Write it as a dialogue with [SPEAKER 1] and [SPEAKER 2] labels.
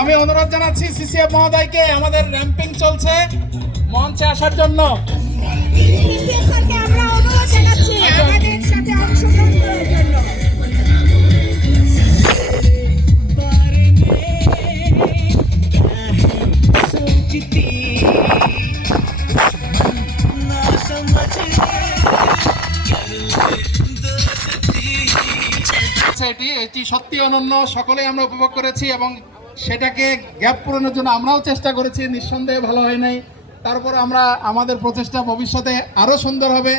[SPEAKER 1] আমি অনুরোধ জানাচ্ছি সিসিএফ মহোদয়কে আমাদের র্যাম্পিং চলছে মঞ্চে আসার জন্য। আচ্ছা এটি এটি সত্যি অনন্য, সকলেই আমরা উপভোগ করেছি এবং সেটাকে গ্যাপ পূরণের জন্য আমরাও চেষ্টা করেছি, নিঃসন্দেহে ভালো হয় নাই। তারপর আমরা আমাদের প্রচেষ্টা ভবিষ্যতে আরও সুন্দর হবে।